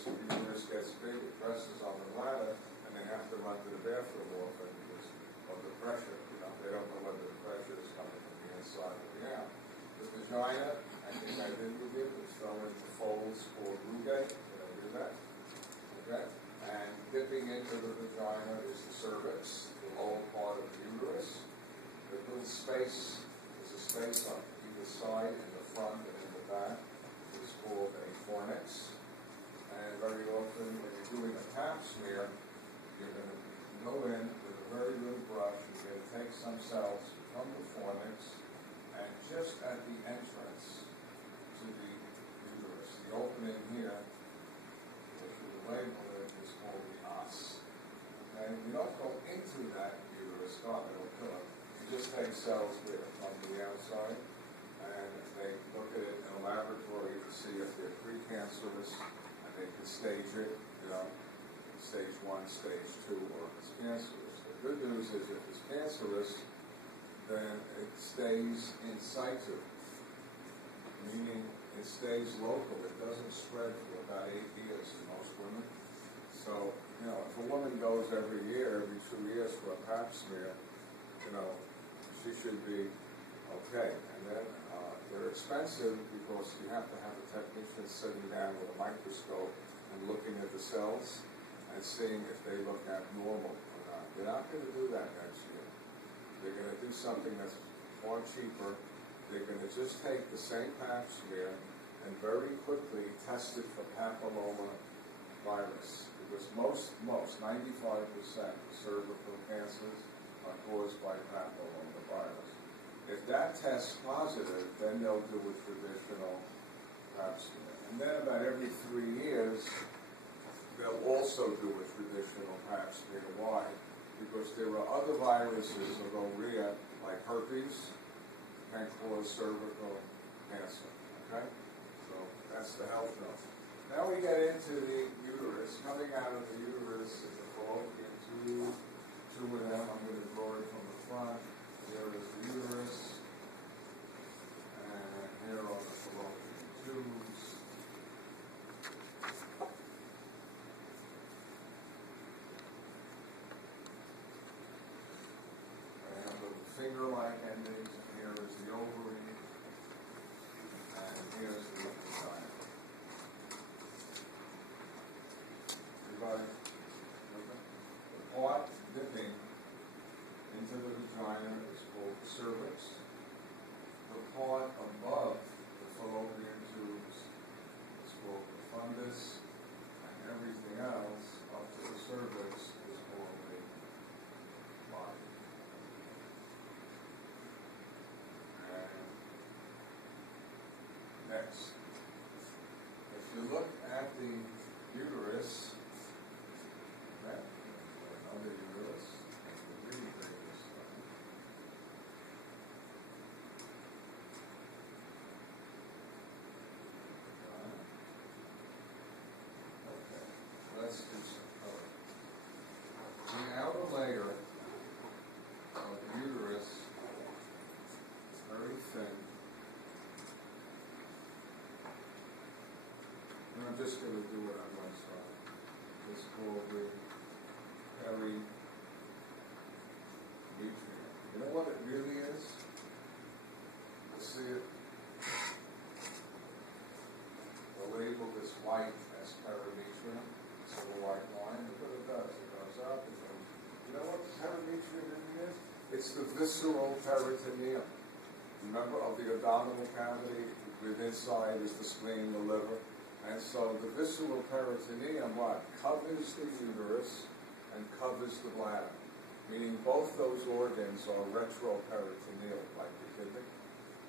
because the uterus gets big, it presses on the bladder, and they have to run to the bathroom often because of the pressure. They don't know whether the pressure is coming from the inside or the out. The vagina, I think I did with you, is thrown into folds or rugate. Did I do that? Okay. And dipping into the vagina is the cervix, the lower part of the uterus. The little space, there's a space on either side, in the front and in the back, is called a fornix. And very often when you're doing a pap smear, you're going to go in with a very little brush, you're going to take some cells from the fornix, and just at the entrance to the uterus, the opening here, if you label it, is called the os. Okay? You don't go into that uterus, God, it'll kill it. You just take cells there from the outside, and they look at it in a laboratory to see if they're precancerous, and they can stage it, stage 1, stage 2, or if it's cancerous. The good news is if it's cancerous, then it stays in situ, meaning it stays local. It doesn't spread for about 8 years in most women. So, if a woman goes every year, every 2 years for a pap smear, she should be okay. And then they're expensive because you have to have a technician sitting down with a microscope and looking at the cells and seeing if they look abnormal or not. They're not going to do that next year. They're going to do something that's far cheaper. They're going to just take the same pap smear and very quickly test it for papilloma virus. Because most, 95% of cervical cancers are caused by papilloma virus. If that tests positive, then they'll do a traditional pap smear. And then about every 3 years, they'll also do a traditional pap smear. Why? Because there are other viruses of gonorrhea, like herpes, can cause cervical cancer. Okay? So that's the health note. Now we get into the uterus. Coming out of the uterus is the fallopian tube. 2 of them, I'm going to draw it from the front. Here is the uterus. And here are the fallopian tubes. Finger-like endings, and here is the ovary, and here's the vagina. Everybody? Okay. The part dipping into the vagina is called the cervix. The part above the fallopian tubes is called the fundus, and everything else up to the cervix is called the body. Next, if you look at the uterus, another uterus, really big this time. Okay, let's do some color. The outer layer of the uterus is very thin. And I'm just going to do it on one side. It's called the peritoneum. You know what it really is? You see it? The label is white as peritoneum. It's a white line. Look what it does. It goes up. It goes. You know what peritoneum really is? It's the visceral peritoneum. Remember, of the abdominal cavity, within inside is the spleen, the liver. And so the visceral peritoneum, what? Covers the uterus and covers the bladder. Meaning both those organs are retroperitoneal, like the kidney.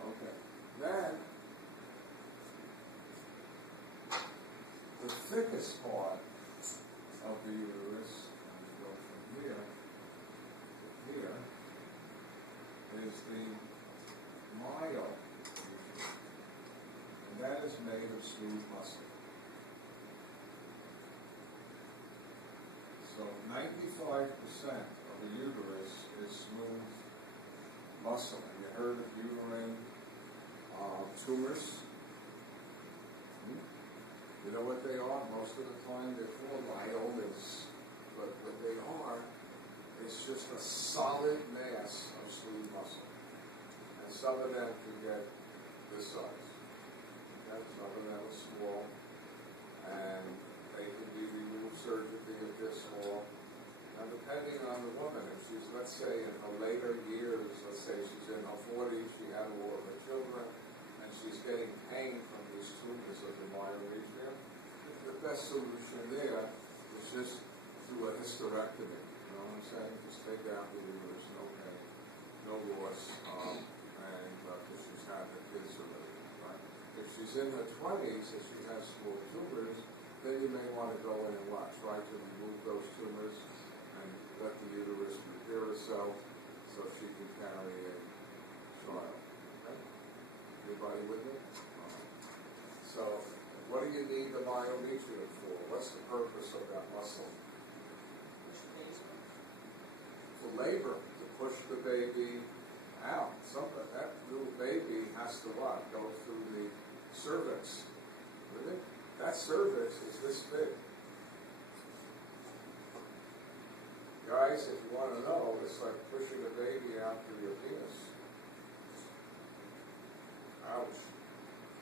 Okay. Then, the thickest part of the uterus, and we go from here to here, is the myo. And that is made of smooth muscle. So 95% of the uterus is smooth muscle. And you heard of uterine tumors? You know what they are? Most of the time they're called myomas. But what they are is just a solid mass of smooth muscle. And some of them can get this size. Okay? Some of them are small. And they can be removed surgically if they're small. Now depending on the woman, if she's, let's say, in her later years, let's say she's in her 40s, she had all of her children, and she's getting pain from these tumors of the myometrium, the best solution there is just do a hysterectomy. You know what I'm saying? Just take out the uterus, no pain, no loss, and because she's had the kids already. Right? If she's in her 20s and she has small tumors, then you may want to go in and watch, try to remove those tumors and let the uterus repair itself so she can carry a child. Okay? Everybody with me? So, what do you need the myometrium for? What's the purpose of that muscle? For labor, to push the baby out. That little baby has to what? Go through the cervix. Really? That cervix is this big. Guys, if you want to know, it's like pushing a baby out through your penis. Ouch.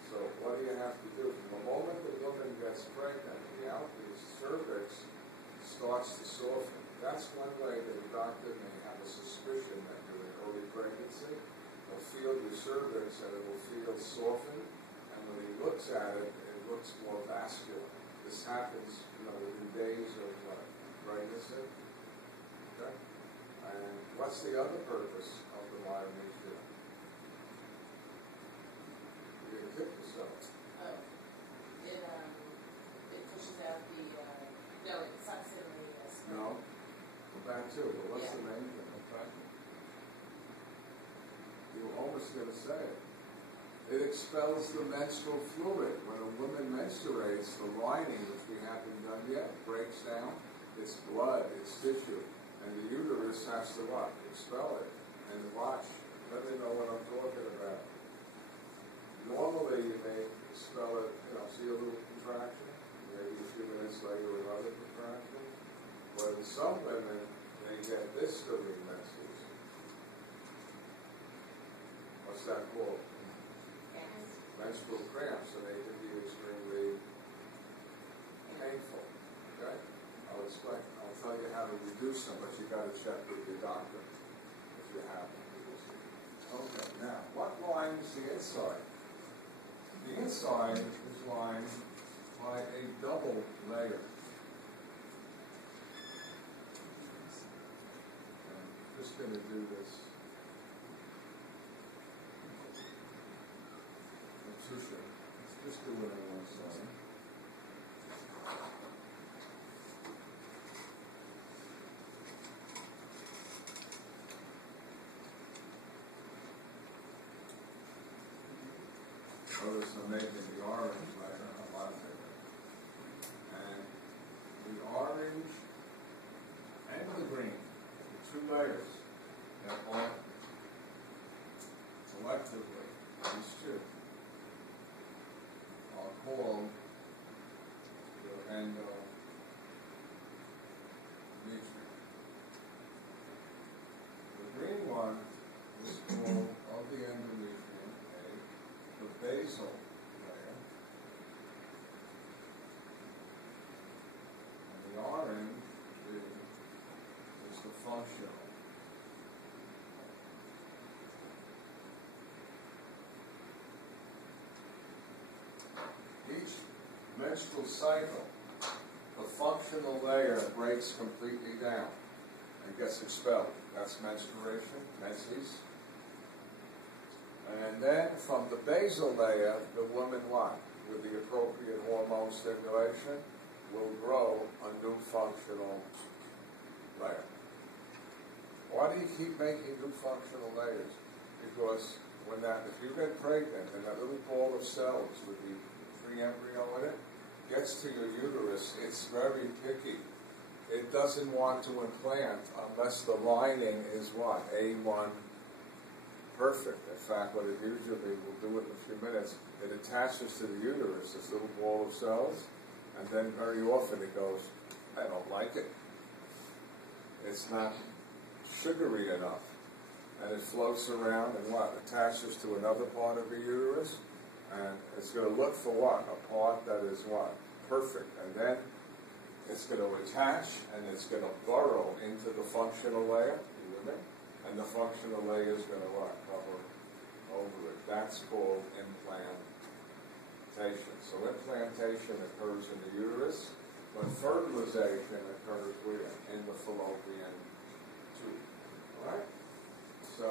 So what do you have to do? From the moment the woman gets pregnant, the cervix starts to soften. That's one way that a doctor may have a suspicion that you're in early pregnancy. He'll feel your cervix and it will feel softened. And when he looks at it, it looks more vascular. This happens, within days of pregnancy. Okay? And what's the other purpose of the myometrium? You're going to kick yourself. Oh. It pushes out the, it sucks in the sperm. No. Well, that too, but what's the main thing? Okay. You were almost going to say it. It expels the menstrual fluid. When a woman menstruates, the lining, which we haven't done yet, breaks down. It's blood, it's tissue. And the uterus has to what? Expel it. And watch. Let me know what I'm talking about. Normally, you may expel it, see a little contraction. Maybe a few minutes later, another contraction. But in some women, they get this during menses. What's that called? Menstrual cramps, and they can be extremely painful. Okay? I'll explain. I'll tell you how to reduce them, but you got to check with your doctor if you have them. Okay, now, what lines the inside? The inside is lined by a double layer. I'm just going to do this. Tissue. Let's just do it on one side. Notice I'm making the orange layer, a lot bigger. And the orange and the green, the two layers that are collectively, these two, are called the endometrium. The green one is called of the endometrium, the basal layer, and the orange is the functional. Each menstrual cycle, the functional layer breaks completely down and gets expelled. That's menstruation, menses. And then from the basal layer, the woman what? With the appropriate hormone stimulation, will grow a new functional layer. Why do you keep making new functional layers? Because if you get pregnant and that little ball of cells with the free embryo in it gets to your uterus, it's very picky. It doesn't want to implant unless the lining is what? A1 perfect. In fact, what it usually will do in a few minutes, it attaches to the uterus, this little ball of cells, And then very often it goes, I don't like it. It's not sugary enough. And it floats around and what? Attaches to another part of the uterus. And it's going to look for what? A part that is what? Perfect. And then it's going to attach and it's going to burrow into the functional layer. You with me? And the functional layer is going to what? Cover over it. That's called implantation. So implantation occurs in the uterus, but fertilization occurs where? In the fallopian tube. All right? So,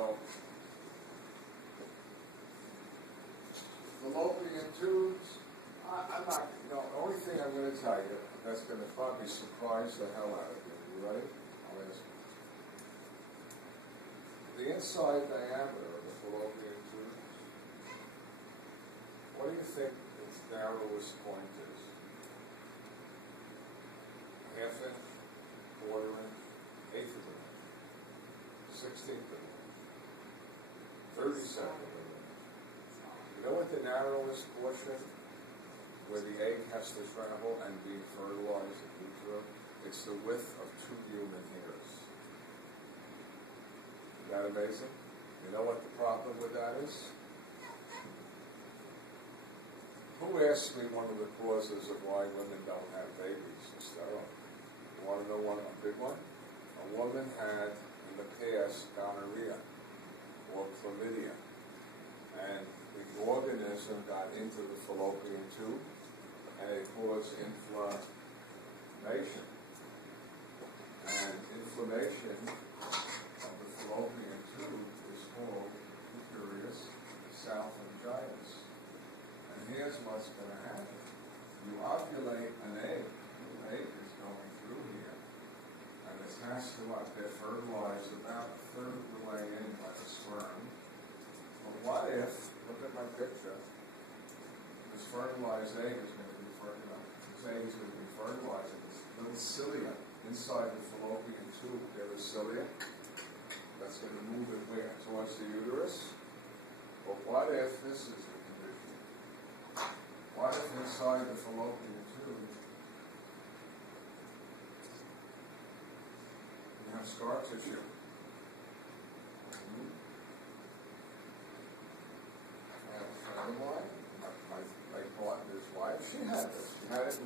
fallopian tubes, I'm not, the only thing I'm going to tell you that's going to probably surprise the hell out of you. You ready? I'll ask you. The inside diameter of the fallopian tube, what do you think its narrowest point is? Half inch, quarter inch, eighth of an inch, 16th of an inch, 32nd of an inch. You know what the narrowest portion where the egg has to travel and be fertilized in utero? It's the width of 2 human hairs. Isn't that amazing? You know what the problem with that is? Who asked me one of the causes of why women don't have babies? Sterile. You want to know one, a big one? A woman had, in the past, gonorrhea or chlamydia. And the organism got into the fallopian tube and it caused inflammation. And inflammation of the fallopian tube is called pecarious salpingitis. And here's what's going to happen. You ovulate an egg. The egg is going through here. And it has to what? They're fertilized about a third of the way in by the sperm. But what if, look at my picture, this fertilized egg is going to be fertilized. This egg is going to be fertilized in this little cilia inside the fallopian tube. There is cilia. That's going to move it where? Towards the uterus. But what if this is the condition? What if inside the fallopian tube you have scar tissue?